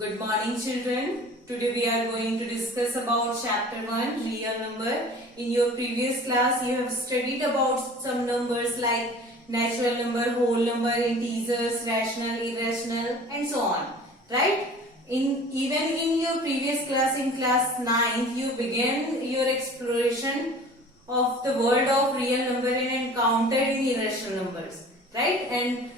Good morning, children. Today we are going to discuss about chapter 1, real number. In your previous class, you have studied about some numbers like natural number, whole number, integers, rational, irrational, and so on. Right? Even in your previous class, in class 9th, you began your exploration of the world of real number and encountered in irrational numbers. Right? And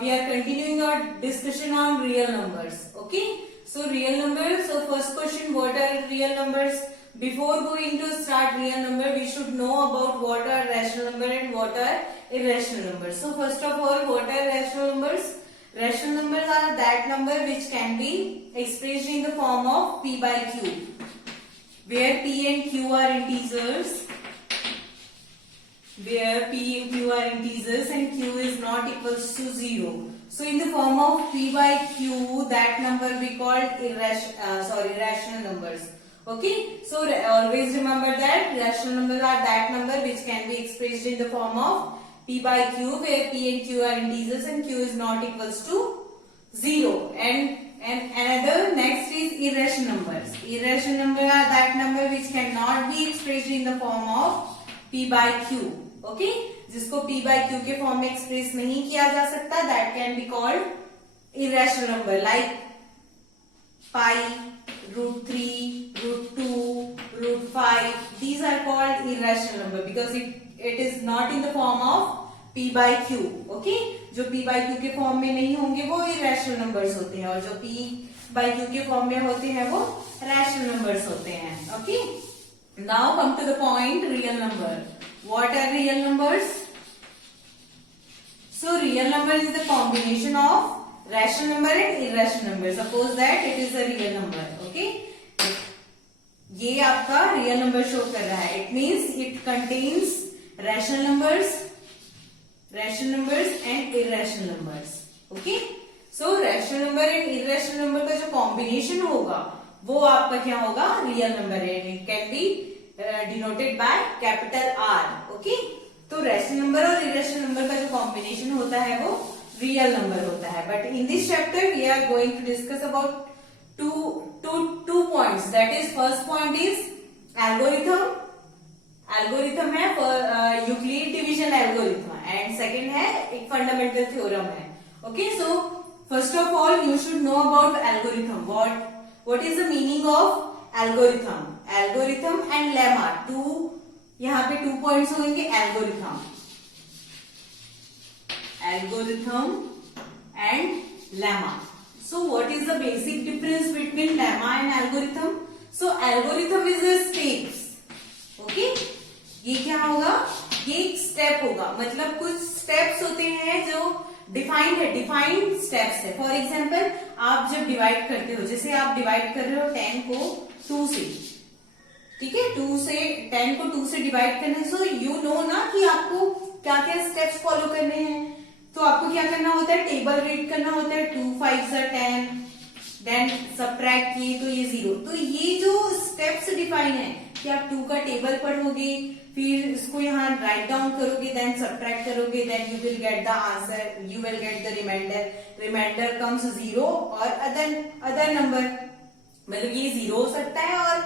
we are continuing our discussion on real numbers. Okay, so real numbers. So first question, what are real numbers? Before going to start real number, we should know about what are rational number and what are irrational numbers. So first of all, what are rational numbers? Rational numbers are that number which can be expressed in the form of p by q, where p and q are integers. Where p and q are integers and q is not equals to 0. So in the form of p by q, that number we called rational numbers. Okay, so always remember that rational numbers are that number which can be expressed in the form of p by q, where p and q are integers and q is not equals to 0. And another next is irrational numbers. Irrational numbers are that number which cannot be expressed in the form of p by q. Okay जिसको p by q के form में express नहीं किया जा सकता, that can be called irrational number like pi, √3, √2, √5. These are called irrational number because it is not in the form of p by q. Okay जो p by q के form में नहीं होंगे वो irrational numbers होते हैं, और जो p by q के फॉर्म में होते हैं वो rational numbers होते हैं. Okay, now come to the point, real number. What are real numbers? So real number is the combination of rational number and irrational number. Suppose that it is a real number. Okay, ये आपका real number show कर रहा है. It means it contains rational numbers and irrational numbers. Okay, so rational number and irrational number का जो combination होगा वो आपका क्या होगा? Real number है. It can be denoted by capital R. Okay, तो रैशनल नंबर और इरेशनल नंबर का जो कॉम्बिनेशन होता है वो रियल नंबर होता है. But in this chapter we are going to discuss about two points. That is first point is algorithm. Algorithm है Euclid division algorithm, and second है एक फंडामेंटल थ्योरम है. Okay, so first of all you should know about algorithm. What is the meaning of algorithm? Algorithm and lemma, यहाँ पे 2 points होंगे. Algorithm and lemma. So what is the basic difference between lemma and algorithm? So algorithm is a steps. Okay, ये क्या होगा? ये एक step होगा, मतलब कुछ स्टेप्स होते हैं जो डिफाइंड है, डिफाइंड स्टेप्स है. फॉर एग्जाम्पल, आप जब डिवाइड करते हो, जैसे आप डिवाइड कर रहे हो 10 को 2 से, ठीक है, 10 को 2 से डिवाइड करने. सो यू नो ना कि आपको क्या क्या स्टेप्स फॉलो करने हैं. तो आपको क्या करना होता है? टेबल रीड करना होता है. 2 5 10, देन सब्ट्रैक्ट किए तो ये 0. तो ये जो स्टेप्स डिफाइन है कि आप 2 का टेबल पढ़ोगे, फिर इसको यहाँ राइट डाउन करोगे, देन सब्ट्रैक्ट करोगे, then you will get the answer, you will get the reminder comes 0 और अदर नंबर. मतलब ये 0 हो सकता है और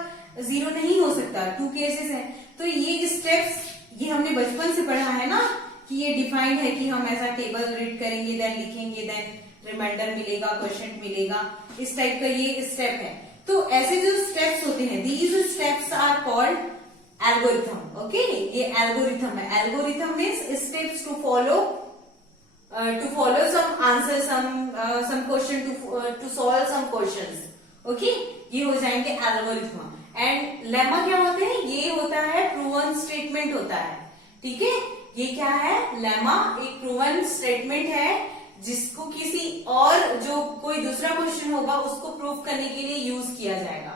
0 नहीं हो सकता. 2 केसेस है. तो ये स्टेप्स ये हमने बचपन से पढ़ा है ना कि ये डिफाइंड है कि हम ऐसा टेबल रीड करेंगे, देन लिखेंगे, देन रिमाइंडर मिलेगा, क्वेश्चन मिलेगा. इस टाइप का ये स्टेप है. तो ऐसे जो स्टेप्स होते हैं, these steps are called algorithm. Okay, ये एल्गोरिथम है. Algorithm means steps to follow some answer, some question, to solve some questions. Okay, ये हो जाएंगे एल्गोरिथम. एंड लेमा क्या होते हैं? ये होता है प्रूवन स्टेटमेंट होता है. ठीक है, ये क्या है? लेमा एक प्रूवन स्टेटमेंट है जिसको किसी और जो कोई दूसरा क्वेश्चन होगा उसको प्रूव करने के लिए यूज किया जाएगा.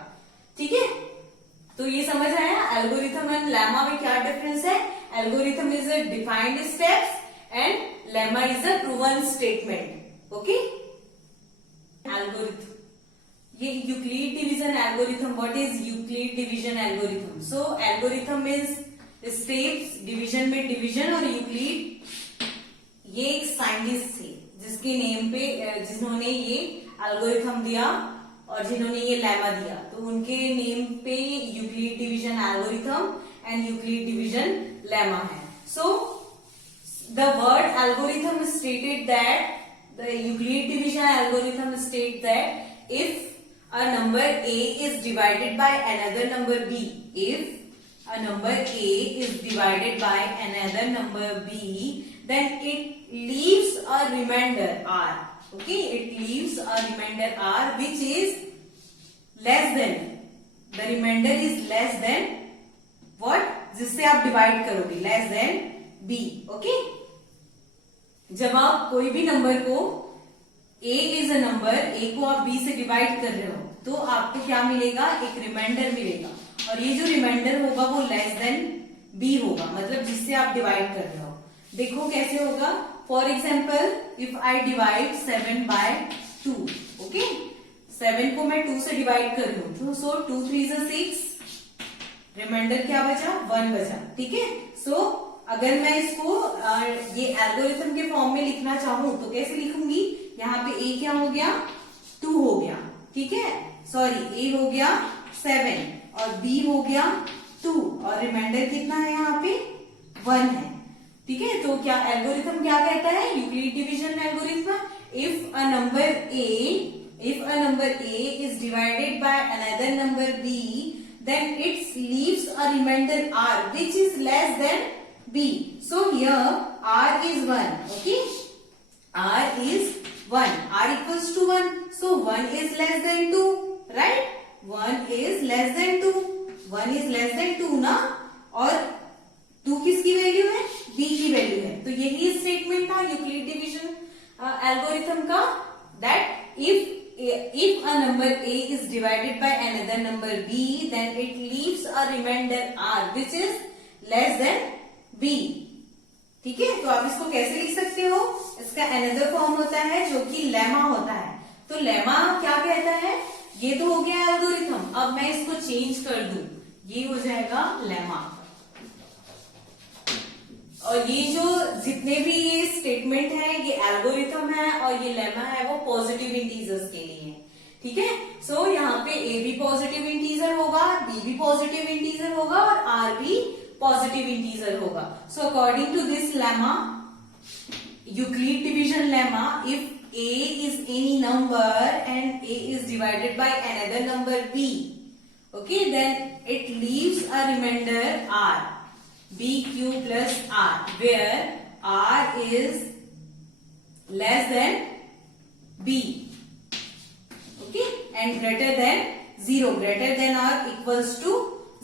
ठीक है, तो ये समझ आया एल्गोरिथम एंड लेमा में क्या डिफरेंस है. Algorithm is a defined steps and lemma is a proven statement. Okay, algorithm, ये Euclid division algorithm. What is Euclid division algorithm? So algorithm means steps, division में डिवीजन. और Euclid ये एक scientist थे जिसके नेम पे जिन्होंने ये एल्गोरिथम दिया और जिन्होंने ये लेमा दिया, तो उनके नेम पे Euclid division algorithm and Euclid division lemma है. So the word algorithm stated that the Euclid division algorithm state that if a number a is divided by another number b, if a number a is divided by another number b, then it leaves a remainder r. Okay, it leaves a remainder r which is less than, the remainder is less than what, जिससे आप divide करोगे, less than b. Okay, जब आप कोई भी number को a is a number, a को आप b से डिवाइड कर रहे हो, तो आपको क्या मिलेगा, एक रिमाइंडर मिलेगा, और ये जो रिमाइंडर होगा वो लेस देन b होगा, मतलब जिससे आप डिवाइड कर रहे हो. देखो कैसे होगा. For example if I divide 7 by 2, okay, 7 को मैं 2 से डिवाइड कर रही हूँ, तो सो 2 3 6, रिमाइंडर क्या बचा, 1 बचा. ठीक है. सो अगर मैं इसको ये एल्गोरिथम के फॉर्म में लिखना चाहूं तो कैसे लिखूंगी, यहाँ पे a क्या हो गया, 2 हो गया. ठीक है, सॉरी, a हो गया 7 और b हो गया 2 और रिमाइंडर कितना है, यहाँ पे 1 है. ठीक है. तो क्या एल्गोरिथम क्या कहता है, Euclid division algorithm, if a number a is divided by another number b, then it leaves a remainder r which is less than b. So here r is 1. Okay, r is 1, r equals to 1, so 1 is less than 2, right? 1 is less than 2, 1 is less than 2 ना, और 2 किसकी value है, b की value है. तो यही statement था Euclid division algorithm का, that if a number a is divided by another number b, then it leaves a remainder r which is less than b. ठीक है. तो आप इसको कैसे लिख सकते हो, इसका अनदर फॉर्म होता है जो कि लेमा होता है. तो लेमा क्या कहता है, ये तो हो गया एल्गोरिथम, अब मैं इसको चेंज कर दूं, ये हो जाएगा लेमा. और ये जो जितने भी ये स्टेटमेंट है, ये एल्गोरिथम है और ये लेमा है, वो पॉजिटिव इंटीजर्स के लिए है. ठीक है. सो यहाँ पे a भी पॉजिटिव इंटीजर होगा, b भी पॉजिटिव इंटीजर होगा और r भी पॉजिटिव इंटीजर होगा. So according to this lemma, Euclid division lemma, if a is any number and a is divided by another number b, okay, then it leaves a remainder r, bq plus r, where r is less than b, okay, and greater than 0, greater than or equals to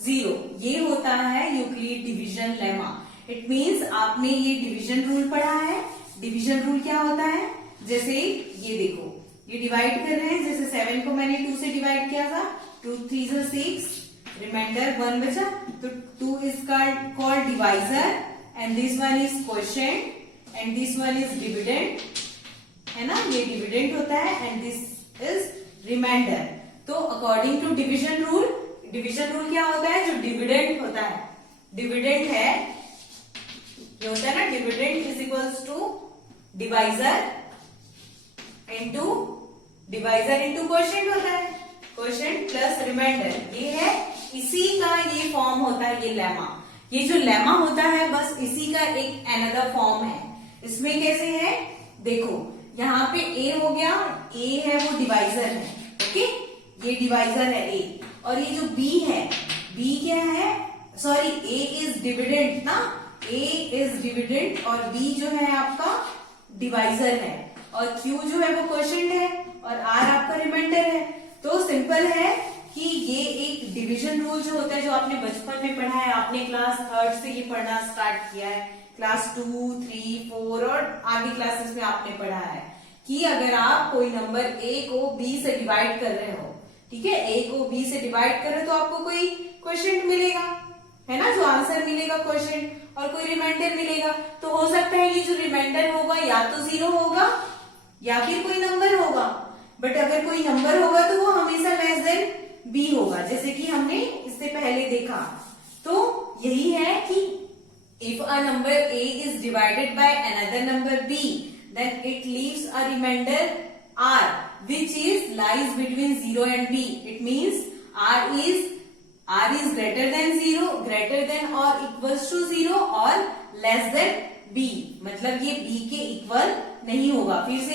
0. ये होता है Euclid division lemma. It means आपने ये division rule पढ़ा है. Division rule क्या होता है, जैसे ये देखो, ये डिवाइड कर रहे हैं, जैसे 7 को मैंने 2 से डिवाइड किया था, 2 3 6, रिमाइंडर 1 बचा, तो 2 is called divisor and this one is quotient and this one is dividend, है ना, ये डिविडेंड होता है एंड दिस इज रिमाइंडर. तो according to division rule, division rule क्या होता है, जो डिविडेंड होता है, डिविडेंड है, ये होता है ना, dividend is equals to divisor into quotient होता है, क्वोशिएंट प्लस रिमाइंडर, ये है, इसी का ये फॉर्म होता है, ये लेमा. ये जो लेमा होता है बस इसी का एक अनदर फॉर्म है. इसमें कैसे है, देखो यहाँ पे a हो गया, a है वो डिवाइजर है, ओके, ये डिवाइजर है a, और ये जो b है, b क्या है, सॉरी, a इज डिविडेंड ना, a इज डिविडेंड और b जो है आपका डिवाइजर है, और q जो है वो क्वोशिएंट है और r आपका रिमाइंडर है. तो सिंपल है कि ये एक डिवीजन रूल जो होता है, जो आपने बचपन में पढ़ा है, आपने क्लास 3rd से ये पढ़ना स्टार्ट किया है, क्लास 2, 3, 4 और आगे क्लासेस में आपने पढ़ा है, कि अगर आप कोई नंबर a को b से डिवाइड कर रहे हो, ठीक है, a को b से डिवाइड कर रहे हो, तो आपको कोई क्वोशिएंट मिलेगा, है ना, जो आंसर मिलेगा क्वोशिएंट, और कोई रिमाइंडर मिलेगा. तो हो सकता है ये जो रिमाइंडर होगा या तो 0 होगा या फिर कोई नंबर होगा, बट अगर कोई नंबर होगा तो वो हमेशा लेस देन b होगा, जैसे कि हमने इससे पहले देखा. तो यही है कि if a number a is divided by another number b, then it leaves a remainder r which is lies between 0 and b. It means r is greater than 0, greater than or equals to 0 और less than b. मतलब ये b के equal नहीं होगा. फिर से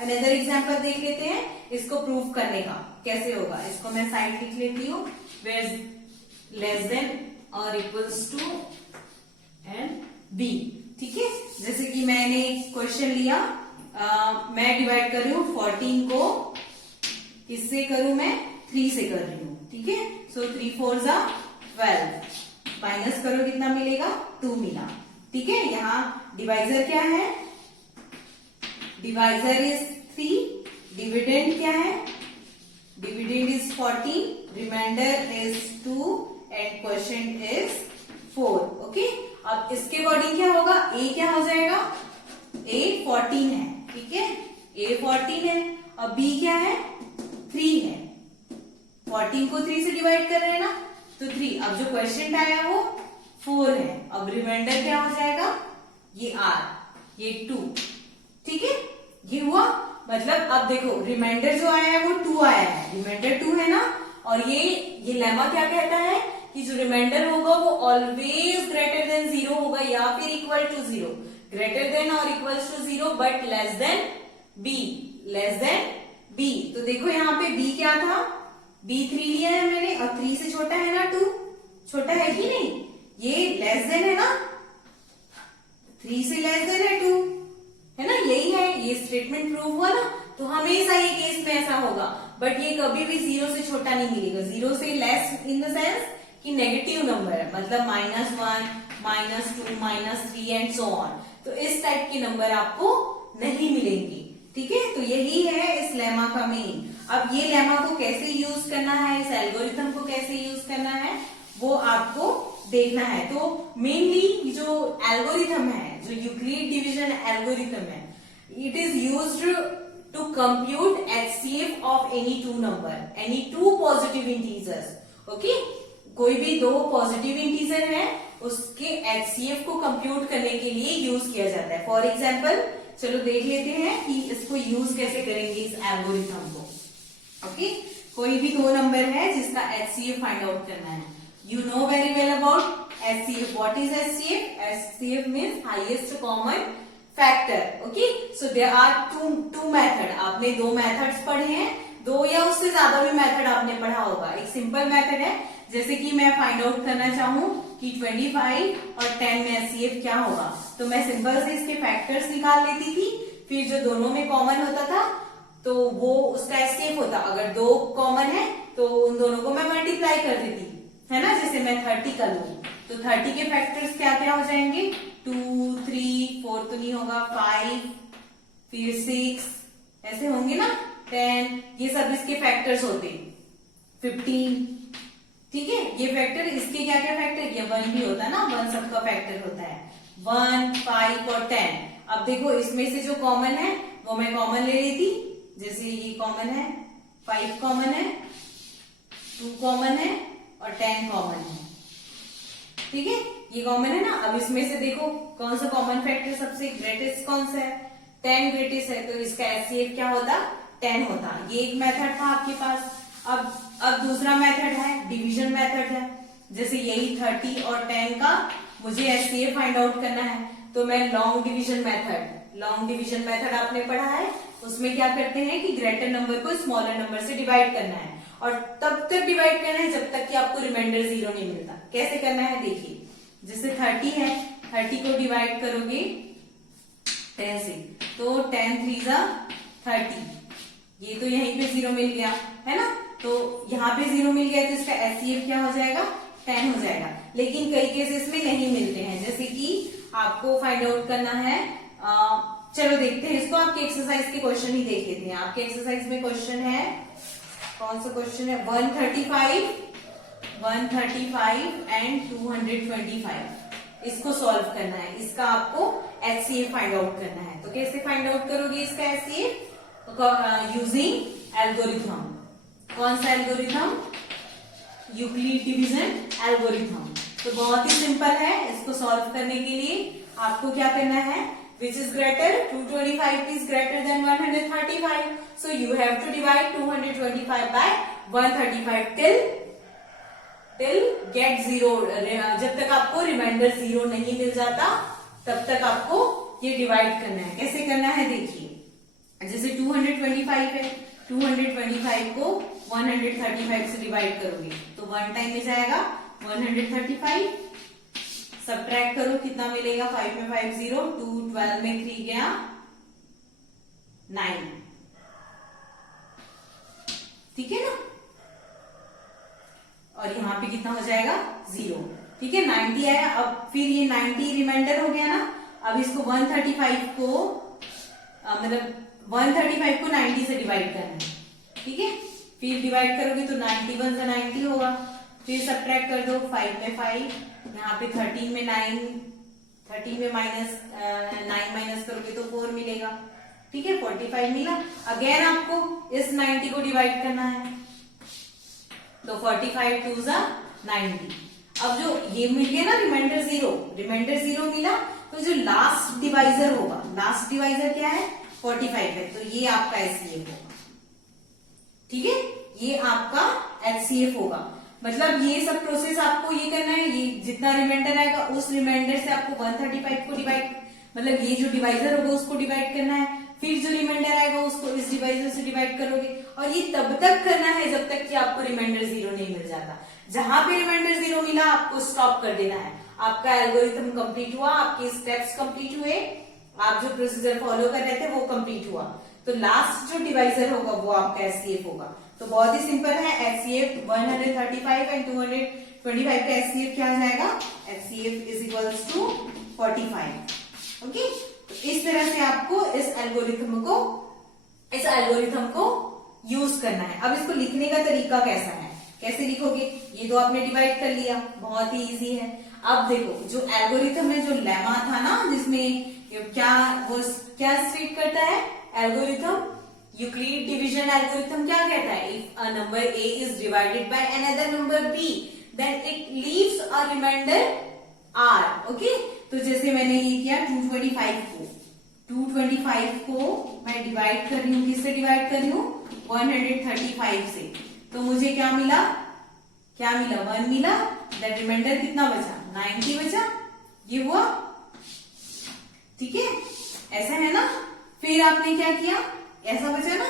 another example देख लेते हैं इसको प्रूव करने का कैसे होगा. इसको मैं साइड लिख लेती हूँ. where लेस देन और इक्वल्स टू एंड b. ठीक है. जैसे कि मैंने क्वेश्चन लिया, मैं डिवाइड कर रही हूँ 14 को किससे करूं मैं 3 से कर रही हूँ. ठीक है. सो 3 4 जा 12. माइनस करो कितना मिलेगा 2 मिला. ठीक है. यहाँ डिवाइजर क्या है, डिवाइजर इज 3, डिविडेंड क्या है, dividend is 14, remainder is 2 and quotient is 4. Okay. अब इसके अकॉर्डिंग क्या होगा, a क्या हो जाएगा, a 14 है. ठीक है. a 14 है. अब b क्या है 3 है. 14 को 3 से डिवाइड कर रहे हैं ना, तो 3. अब जो क्वेश्चन आया वो 4 है. अब रिमाइंडर क्या हो जाएगा, ये r, ये 2. ठीक है. ये हुआ. मतलब अब देखो रिमाइंडर जो आया है वो 2 आया है, रिमाइंडर 2 है ना. और ये लेमा क्या कहता है कि जो रिमाइंडर होगा वो ऑलवेज ग्रेटर देन 0 होगा या फिर इक्वल टू 0. ग्रेटर देन और equal to 0 but less than b, less than b. तो देखो यहाँ पे b क्या था, b 3 लिया है मैंने और 3 से छोटा है ना 2. छोटा है कि नहीं, ये लेस देन है ना, 3 से लेस देन है 2 है ना. यही है, ये स्टेटमेंट प्रूव हुआ ना. तो हमेशा ये केस में ऐसा होगा. बट ये कभी भी 0 से छोटा नहीं मिलेगा. 0 से लेस इन द सेंस कि नेगेटिव नंबर है, मतलब -1, -2, -3 एंड सो ऑन. तो इस टाइप के नंबर आपको नहीं मिलेंगे. ठीक है. तो यही है इस लेमा का मेन. अब ये लेमा को कैसे यूज करना है, इस एल्गोरिथम को कैसे यूज करना है वो आपको देखना है. तो मेनली जो एल्गोरिथम है, जो यूक्लिड डिवीजन एल्गोरिथम है, it is used to compute HCF of any two number, any two positive integers. Okay. कोई भी दो पॉजिटिव इंटीजर है उसके HCF को कंप्यूट करने के लिए यूज किया जाता है. फॉर एग्जाम्पल चलो देख लेते हैं कि इसको यूज कैसे करेंगे इस एल्गोरिथम को. ओके. कोई भी दो नंबर है जिसका HCF फाइंड आउट करना है. You know very well about HCF. What is HCF? HCF means highest common factor. Okay. So there are two method. आपने दो methods पढ़े हैं, दो या उससे ज्यादा भी मेथड आपने पढ़ा होगा. एक सिंपल मेथड है, जैसे कि मैं फाइंड आउट करना चाहूँ कि 25 और 10 में HCF क्या होगा, तो मैं सिंपल से इसके फैक्टर्स निकाल लेती थी. फिर जो दोनों में कॉमन होता था तो वो उसका HCF होता. अगर दो कॉमन है तो उन दोनों को मैं मल्टीप्लाई कर देती, है ना. जैसे मैं 30 कर लूँ तो 30 के फैक्टर्स क्या क्या हो जाएंगे, 2, 3, 4 तो नहीं होगा, 5, फिर 6 ऐसे होंगे ना, 10. ये सब इसके फैक्टर्स होते, 15. ठीक है. ये फैक्टर, इसके क्या क्या फैक्टर, ये 1 भी होता है ना, 1 सबका फैक्टर होता है. 1, 5 और 10. अब देखो इसमें से जो कॉमन है वो मैं कॉमन ले लेती. जैसे ये कॉमन है, 5 कॉमन है, 2 कॉमन है और 10 कॉमन है. ठीक है. ये कॉमन है ना. अब इसमें से देखो कौन सा कॉमन फैक्टर सबसे ग्रेटेस्ट कौन सा है, 10 ग्रेटेस्ट है, तो इसका HCF क्या होता, 10 होता. ये एक मेथड था आपके पास. अब दूसरा मेथड है डिवीजन मेथड है. जैसे यही 30 और 10 का मुझे HCF फाइंड आउट करना है, तो मैं लॉन्ग डिवीजन मेथड आपने पढ़ा है. उसमें क्या करते हैं कि ग्रेटर नंबर को स्मॉलर नंबर से डिवाइड करना है और तब तक डिवाइड करना है जब तक कि आपको रिमाइंडर 0 नहीं मिलता. कैसे करना है देखिए. जैसे 30 है, 30 को डिवाइड करोगे 10 से, तो 10 3 जा 30. ये तो यहीं पे 0 मिल गया है ना. तो यहाँ पे 0 मिल गया तो इसका HCF क्या हो जाएगा, 10 हो जाएगा. लेकिन कई केसेस में नहीं मिलते हैं. जैसे कि आपको फाइंड आउट करना है, चलो देखते हैं इसको. आपके एक्सरसाइज के क्वेश्चन ही देख लेते हैं. आपके एक्सरसाइज में क्वेश्चन है, कौन सा क्वेश्चन है, 135 एंड 225. इसको सॉल्व करना है. इसका आपको HCF फाइंड आउट करना है. तो कैसे फाइंड आउट करोगे इसका HCF, यूजिंग एल्गोरिथम. कौन सा एल्गोरिथम, यूक्लिड डिवीजन एल्गोरिथम. तो बहुत ही सिंपल है. इसको सॉल्व करने के लिए आपको क्या करना है, which is greater, 225 is greater than 135. So you have to divide 225 by 135 till get 0. जब तक आपको रिमाइंडर 0 नहीं मिल जाता तब तक आपको ये डिवाइड करना है. कैसे करना है देखिए, जैसे 225 है, 225 को 135 से डिवाइड करोगे तो 1 टाइम में जाएगा 135. सब्ट्रैक्ट करो कितना मिलेगा, 5 में 5 0, 2 12 में 3 गया 9. ठीक है ना, और यहाँ पे कितना हो जाएगा 0. ठीक है, 90 आया. अब फिर ये 90 रिमाइंडर हो गया ना, अब इसको 135 को मतलब 135 को 90 से डिवाइड करना है. ठीक है, फिर डिवाइड करोगे तो 91 से 90 होगा. फिर सब्ट्रैक्ट कर दो, 5 में 5, यहाँ पे 13 में 9, 13 में माइनस 9 माइनस करोगे तो 4 मिलेगा. ठीक है, 45 मिला. अगेन आपको इस 90 को डिवाइड करना है तो 45 2 जा 90. अब जो ये मिल गया ना रिमाइंडर 0 मिला, तो जो लास्ट डिवाइजर होगा, लास्ट डिवाइजर क्या है 45 है, तो ये आपका एचसीएफ होगा. ठीक है, ये आपका एचसीएफ होगा. मतलब ये सब प्रोसेस आपको ये करना है, ये जितना रिमाइंडर आएगा उस रिमाइंडर से आपको 135 को डिवाइड, मतलब ये जो डिवाइजर होगा उसको डिवाइड करना है. फिर जो रिमाइंडर आएगा उसको इस डिवाइजर से डिवाइड करोगे, और ये तब तक करना है जब तक कि आपको रिमाइंडर 0 नहीं मिल जाता. जहां पे रिमाइंडर 0 मिला आपको स्टॉप कर देना है. आपका एल्गोरिथम कंप्लीट हुआ, आपके स्टेप्स कंप्लीट हुए, आप जो प्रोसीजर फॉलो कर रहे थे वो कंप्लीट हुआ, तो लास्ट जो डिवाइजर होगा वो आपका एचसीएफ होगा. तो बहुत ही सिंपल है. एचसीएफ 135 एंड 225 का एचसीएफ क्या आ जाएगा, HCF is equals to 45. Okay, तो इस तरह से आपको इस एल्गोरिथम को यूज करना है. अब इसको लिखने का तरीका कैसा है, कैसे लिखोगे, ये तो आपने डिवाइड कर लिया, बहुत ही इजी है. अब देखो जो एल्गोरिथम है, जो लेमा था ना जिसमें क्या स्टेट करता है एल्गोरिथम, यूक्लिड डिवीजन एल्गोरिथम क्या कहता है, if a number a is divided by another number b then it leaves a remainder r. Okay, तो जैसे मैंने ये किया 225 को मैं डिवाइड कर रही हूँ, किससे डिवाइड कर रही हूँ 135 से, तो मुझे क्या मिला 1 मिला. दैट रिमाइंडर कितना बचा 90 बचा. ये हुआ. ठीक है, ऐसा है ना. फिर आपने क्या किया, ऐसा बचा ना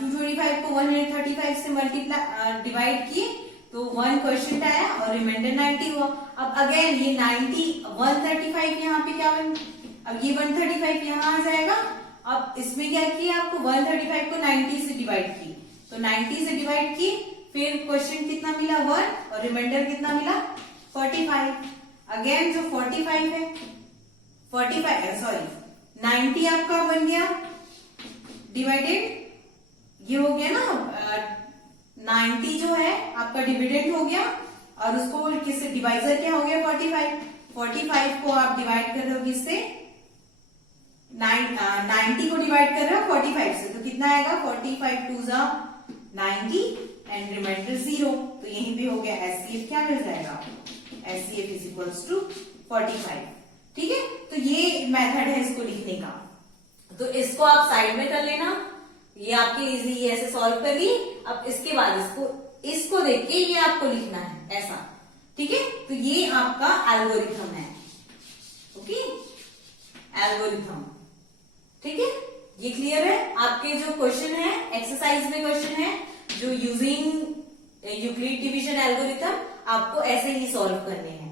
225 को 135 से मल्टीप्लाई डिवाइड किए तो 1 क्वेश्चन आया और रिमाइंडर 90 हुआ. अब अगेन ये 90 135 यहाँ पे क्या बन, अब ये 135 यहाँ आ जाएगा. अब इसमें क्या किया, आपको 135 को 90 से डिवाइड किए, तो 90 से डिवाइड किए, फिर क्वेश्चन कितना मिला 1 और रिमाइंडर कितना मिला 45. अगेन जो 45 है 90 आपका बन गया डिवाइडेड, ये हो गया ना 90 जो है आपका डिविडेंड हो गया, और उसको किससे डिवाइजर क्या हो गया 45 को आप डिवाइड कर रहे हो किससे 90 को डिवाइड कर रहे हो 45 से, तो कितना आएगा 45 2 जा 90 एंड रिमाइंडर 0. तो यहीं पे हो गया एचसीएफ क्या मिल जाएगा, एचसीएफ इज इक्वल्स टू 45. ठीक है, तो ये मेथड है इसको लिखने का. तो इसको आप साइड में कर लेना, ये आपके इजी ऐसे सॉल्व कर ली. अब इसके बाद इसको देख के ये आपको लिखना है ऐसा. ठीक है, तो ये आपका एल्गोरिथम है. Okay, algorithm. ठीक है, ये क्लियर है. आपके जो क्वेश्चन है एक्सरसाइज में क्वेश्चन है जो यूजिंग यूक्लिड डिवीजन एल्गोरिथम आपको ऐसे ही सॉल्व करने हैं.